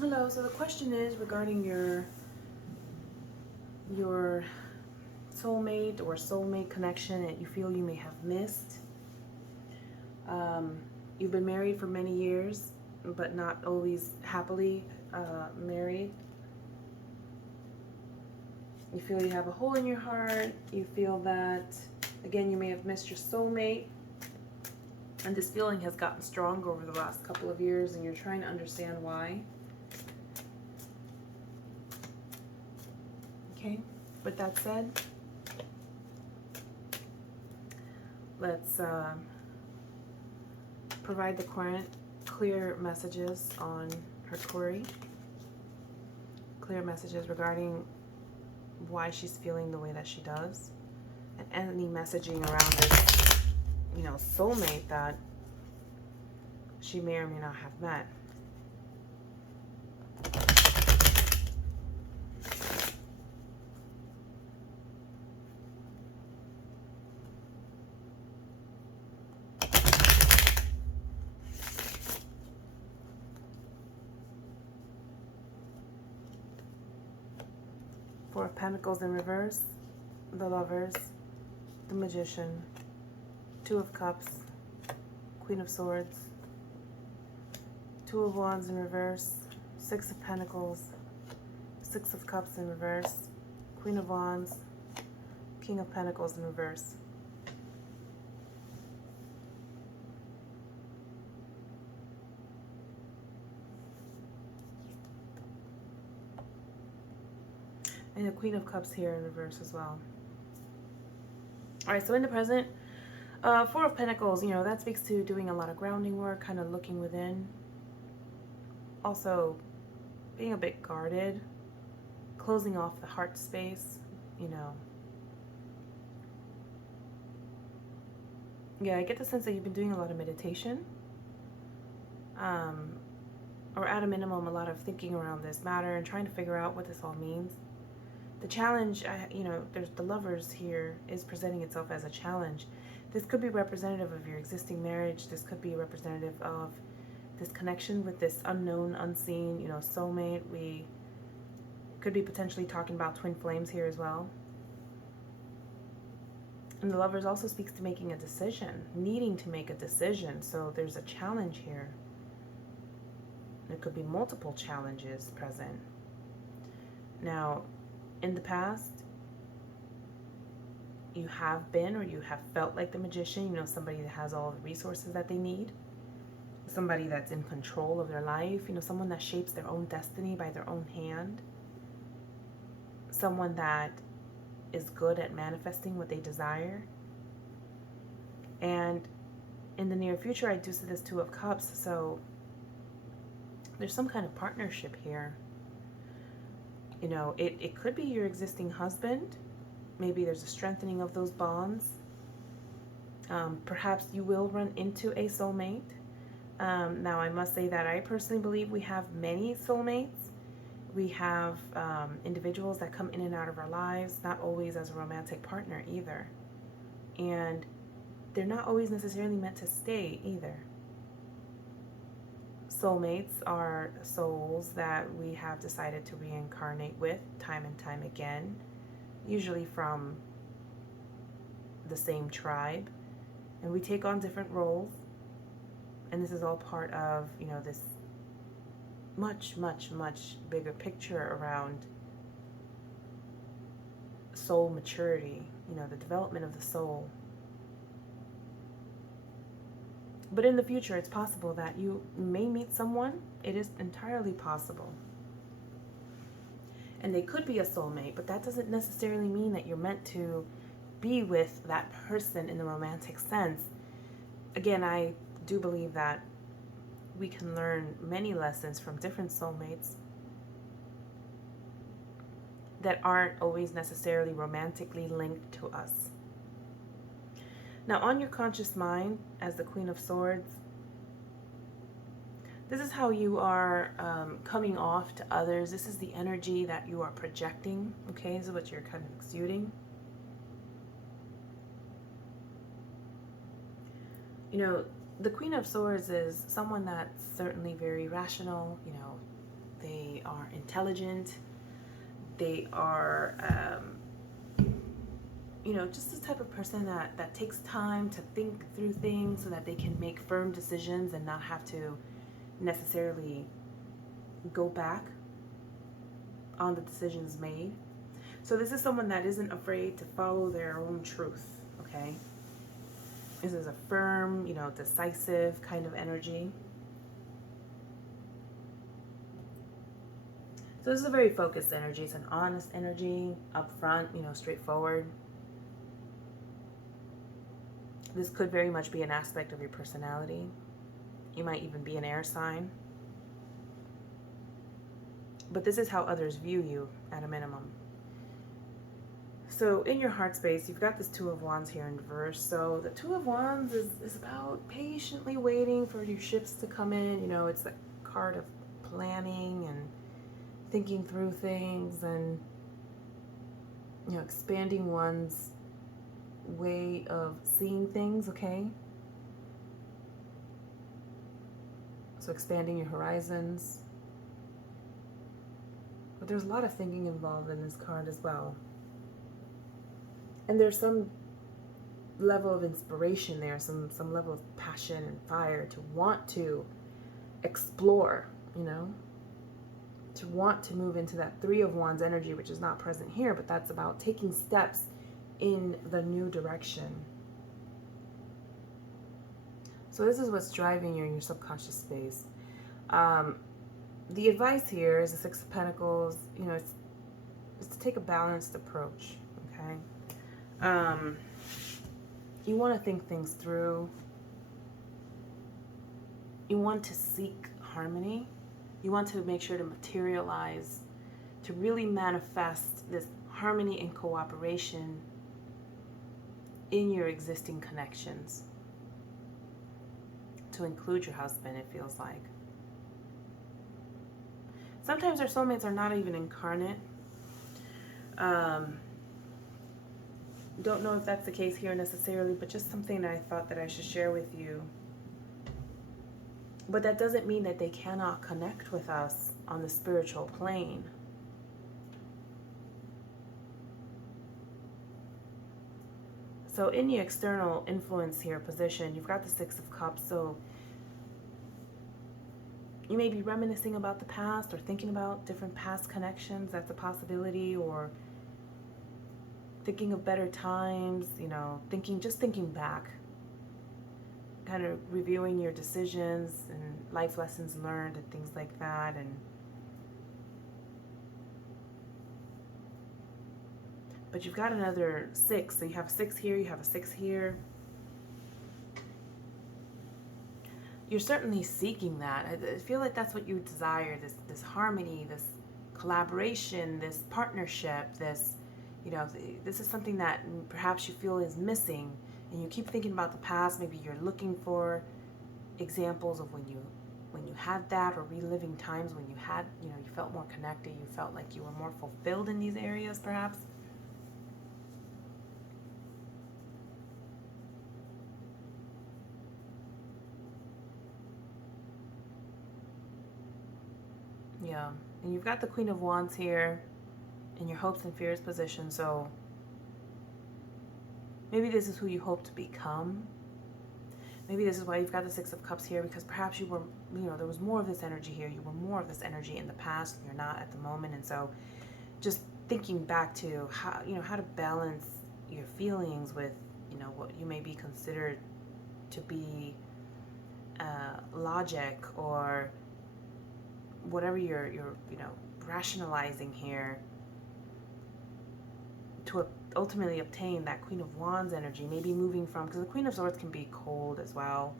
Hello. So the question is regarding your soulmate or soulmate connection that you feel you may have missed. Um, you've been married for many years, but not always happily married. You feel you have a hole in your heart. You feel that, again, you may have missed your soulmate. And this feeling has gotten stronger over the last couple of years, and you're trying to understand why. Okay? With that said, let's provide the client clear messages on her query. Clear messages regarding why she's feeling the way that she does. And any messaging around this, soulmate that she may or may not have met. Four of Pentacles in reverse, the Lovers, the Magician, Two of Cups, Queen of Swords, Two of Wands in reverse, Six of Pentacles, Six of Cups in reverse, Queen of Wands, King of Pentacles in reverse. And the Queen of Cups here in reverse as well. All right, so in the present, Four of Pentacles, that speaks to doing a lot of grounding work, kind of looking within. Also, being a bit guarded, closing off the heart space, Yeah, I get the sense that you've been doing a lot of meditation. Or at a minimum, a lot of thinking around this matter and trying to figure out what this all means. The challenge, there's the Lovers here is presenting itself as a challenge. This could be representative of your existing marriage. This could be representative of this connection with this unknown, unseen, soulmate. We could be potentially talking about twin flames here as well. And the Lovers also speaks to making a decision, needing to make a decision. So there's a challenge here. There could be multiple challenges present. Now, in the past, you have been or you have felt like the Magician, somebody that has all the resources that they need, somebody that's in control of their life, someone that shapes their own destiny by their own hand, someone that is good at manifesting what they desire. And in the near future, I do see this Two of Cups, so there's some kind of partnership here. It could be your existing husband. Maybe there's a strengthening of those bonds. Perhaps you will run into a soulmate. Now, I must say that I personally believe we have many soulmates. We have individuals that come in and out of our lives, not always as a romantic partner either. And they're not always necessarily meant to stay either. Soulmates are souls that we have decided to reincarnate with time and time again, usually from the same tribe, and we take on different roles, and this is all part of, this much, much, much bigger picture around soul maturity, the development of the soul. But in the future, it's possible that you may meet someone. It is entirely possible. And they could be a soulmate, but that doesn't necessarily mean that you're meant to be with that person in the romantic sense. Again, I do believe that we can learn many lessons from different soulmates that aren't always necessarily romantically linked to us. Now, on your conscious mind, as the Queen of Swords, this is how you are coming off to others. This is the energy that you are projecting, okay? This is what you're kind of exuding. The Queen of Swords is someone that's certainly very rational, They are intelligent. They are, just the type of person that takes time to think through things so that they can make firm decisions and not have to necessarily go back on the decisions made. So this is someone that isn't afraid to follow their own truth, okay? This is a firm, decisive kind of energy. So this is a very focused energy. It's an honest energy, upfront, straightforward. This could very much be an aspect of your personality. You might even be an air sign. But this is how others view you at a minimum. So in your heart space, you've got this Two of Wands here in reverse. So the Two of Wands is about patiently waiting for your ships to come in. It's the card of planning and thinking through things and, expanding one's way of seeing things, okay? So expanding your horizons. But there's a lot of thinking involved in this card as well. And there's some level of inspiration there, some level of passion and fire to want to explore, to want to move into that Three of Wands energy, which is not present here, but that's about taking steps in the new direction. So this is what's driving you in your subconscious space. The advice here is the Six of Pentacles, it's to take a balanced approach, okay? You want to think things through. You want to seek harmony. You want to make sure to materialize, to really manifest this harmony and cooperation in your existing connections. To include your husband, it feels like. Sometimes our soulmates are not even incarnate. Don't know if that's the case here necessarily, but just something that I thought that I should share with you. But that doesn't mean that they cannot connect with us on the spiritual plane. So in the external influence here position, you've got the Six of Cups. So you may be reminiscing about the past or thinking about different past connections. That's a possibility. Or thinking of better times, thinking back. Kind of reviewing your decisions and life lessons learned and things like that. But you've got another 6. So you have a 6 here, you have a 6 here. You're certainly seeking that. I feel like that's what you desire, this harmony, this collaboration, this partnership, this, this is something that perhaps you feel is missing. And you keep thinking about the past. Maybe you're looking for examples of when you had that, or reliving times when you had, you felt more connected, you felt like you were more fulfilled in these areas, perhaps. Yeah, and you've got the Queen of Wands here in your hopes and fears position, so maybe this is who you hope to become. Maybe this is why you've got the Six of Cups here, because perhaps you were, there was more of this energy here. You were more of this energy in the past, and you're not at the moment. And so just thinking back to how, how to balance your feelings with, what you may be considered to be logic, or whatever you're rationalizing here to ultimately obtain that Queen of Wands energy. Maybe moving from, because the Queen of Swords can be cold as well,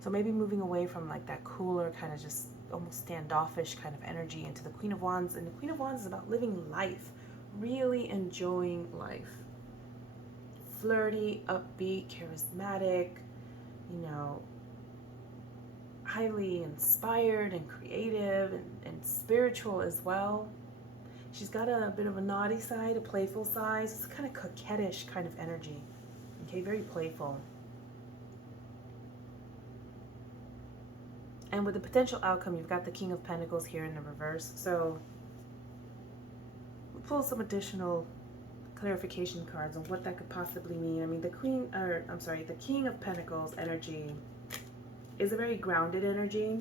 so maybe moving away from like that cooler kind of just almost standoffish kind of energy into the Queen of Wands. And the Queen of Wands is about living life, really enjoying life. Flirty, upbeat, charismatic, highly inspired and creative and spiritual as well. She's got a bit of a naughty side, a playful side. It's kind of coquettish kind of energy. Okay, very playful. And with the potential outcome, you've got the King of Pentacles here in the reverse. So we'll pull some additional clarification cards on what that could possibly mean. I mean, the King of Pentacles energy is a very grounded energy.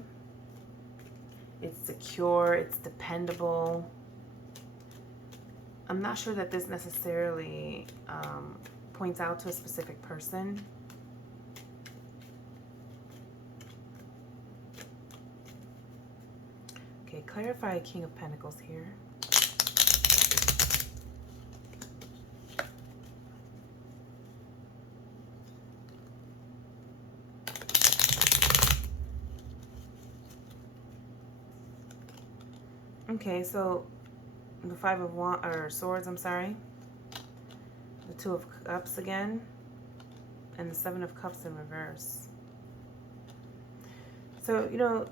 It's secure, it's dependable. I'm not sure that this necessarily points out to a specific person. Okay, clarify King of Pentacles here. Okay, so the Five of Swords, I'm sorry. The Two of Cups again. And the Seven of Cups in reverse. So, you know,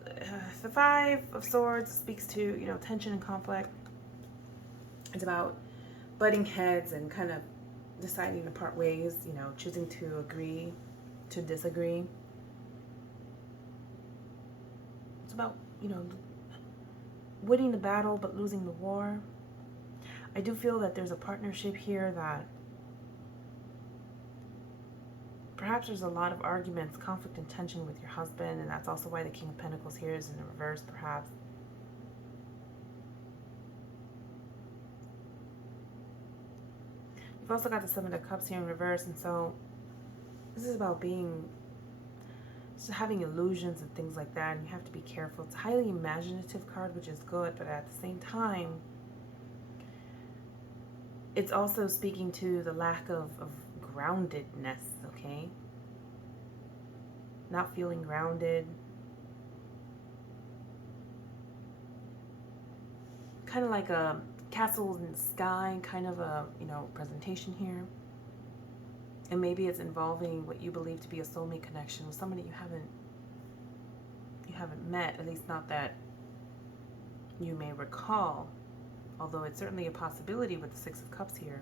the Five of Swords speaks to, you know, tension and conflict. It's about butting heads and kind of deciding to part ways, you know, choosing to agree, to disagree. It's about, you know, winning the battle but losing the war. I do feel that there's a partnership here that perhaps there's a lot of arguments, conflict, and tension with your husband, and that's also why the King of Pentacles here is in the reverse, perhaps. You've also got the Seven of Cups here in reverse, and so this is about just having illusions and things like that, and you have to be careful. It's a highly imaginative card, which is good, but at the same time, it's also speaking to the lack of groundedness, okay? Not feeling grounded. Kind of like a castle in the sky kind of a, you know, presentation here. And maybe it's involving what you believe to be a soulmate connection with somebody you haven't met, at least not that you may recall. Although it's certainly a possibility with the Six of Cups here.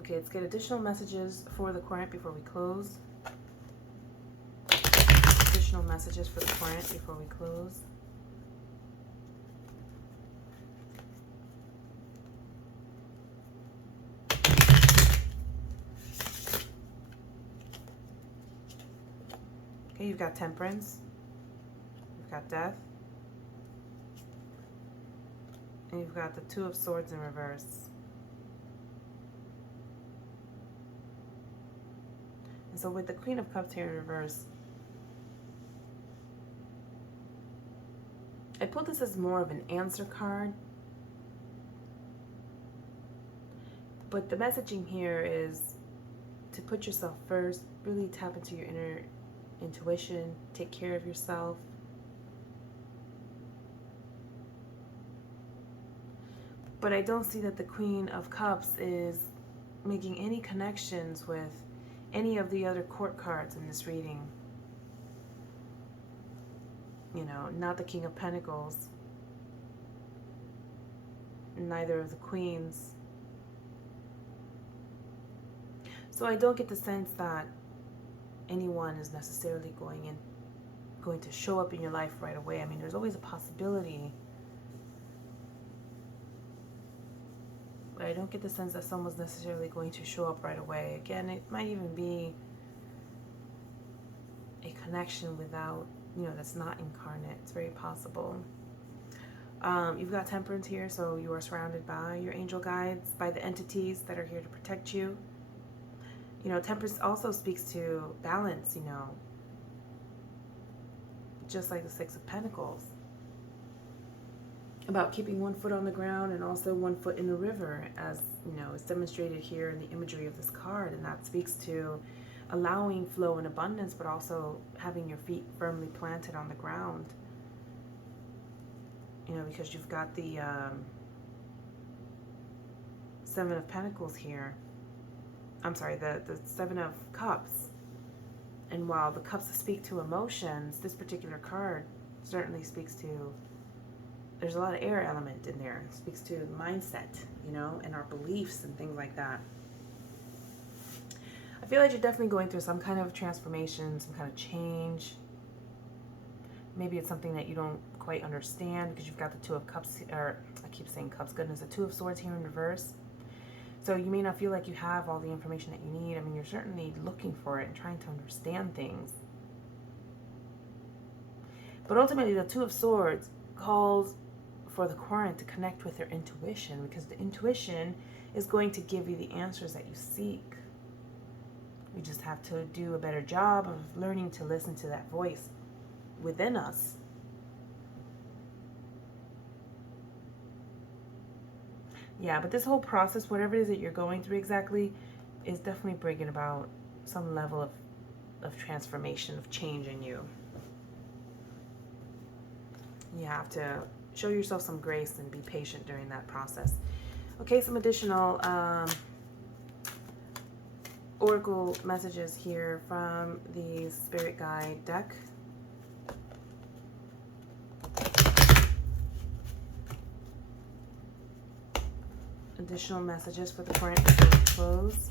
Okay, let's get additional messages for the client before we close. Additional messages for the client before we close. Okay, you've got Temperance. You've got Death. And you've got the Two of Swords in reverse. And so with the Queen of Cups here in reverse, I pulled this as more of an answer card. But the messaging here is to put yourself first, really tap into your inner intuition, take care of yourself. But I don't see that the Queen of Cups is making any connections with any of the other court cards in this reading. You know, not the King of Pentacles, neither of the Queens. So I don't get the sense that anyone is necessarily going to show up in your life right away. I mean, there's always a possibility. But I don't get the sense that someone's necessarily going to show up right away. Again, it might even be a connection without, you know, that's not incarnate. It's very possible. You've got Temperance here, so you are surrounded by your angel guides, by the entities that are here to protect you. You know, Temperance also speaks to balance, you know, just like the Six of Pentacles. About keeping one foot on the ground and also one foot in the river, as you know, is demonstrated here in the imagery of this card. And that speaks to allowing flow and abundance, but also having your feet firmly planted on the ground. You know, because you've got the Seven of Pentacles here. I'm sorry, the Seven of Cups. And while the cups speak to emotions, this particular card certainly speaks to, there's a lot of air element in there. It speaks to mindset, you know, and our beliefs and things like that. I feel like you're definitely going through some kind of transformation, some kind of change. Maybe it's something that you don't quite understand because you've got the Two of Cups, or I keep saying Cups, goodness, the Two of Swords here in reverse. So you may not feel like you have all the information that you need. I mean, you're certainly looking for it and trying to understand things. But ultimately, the Two of Swords calls for the Querent to connect with their intuition, because the intuition is going to give you the answers that you seek. We just have to do a better job of learning to listen to that voice within us. Yeah, but this whole process, whatever it is that you're going through exactly, is definitely bringing about some level of transformation, of change in you. You have to show yourself some grace and be patient during that process. Okay, some additional oracle messages here from the Spirit Guide deck. Additional messages for the current close.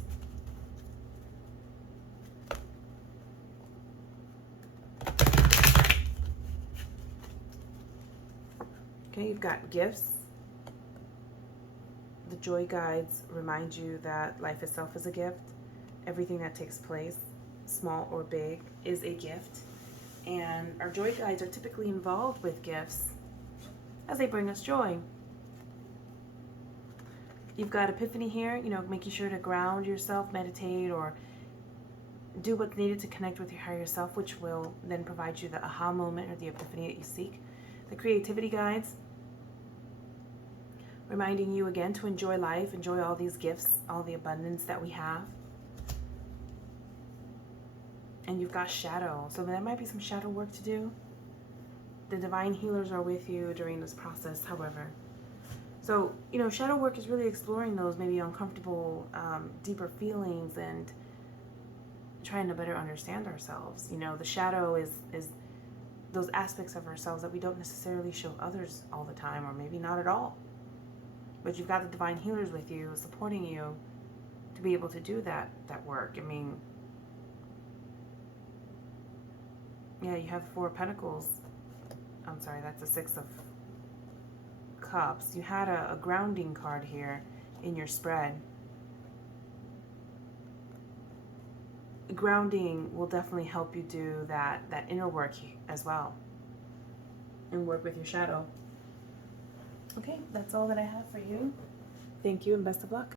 Okay, you've got gifts. The joy guides remind you that life itself is a gift. Everything that takes place, small or big, is a gift. And our joy guides are typically involved with gifts as they bring us joy. You've got epiphany here, you know, making sure to ground yourself, meditate, or do what's needed to connect with your higher self, which will then provide you the aha moment or the epiphany that you seek. The creativity guides, reminding you again to enjoy life, enjoy all these gifts, all the abundance that we have. And you've got shadow, so there might be some shadow work to do. The divine healers are with you during this process, however. So, you know, shadow work is really exploring those maybe uncomfortable, deeper feelings and trying to better understand ourselves. You know, the shadow is those aspects of ourselves that we don't necessarily show others all the time, or maybe not at all. But you've got the divine healers with you, supporting you to be able to do that work. I mean, yeah, you have the Four of Pentacles. I'm sorry, that's the Six of Cups. You had a grounding card here in your spread. Grounding will definitely help you do that inner work as well, and work with your shadow. Okay, that's all that I have for you. Thank you and best of luck.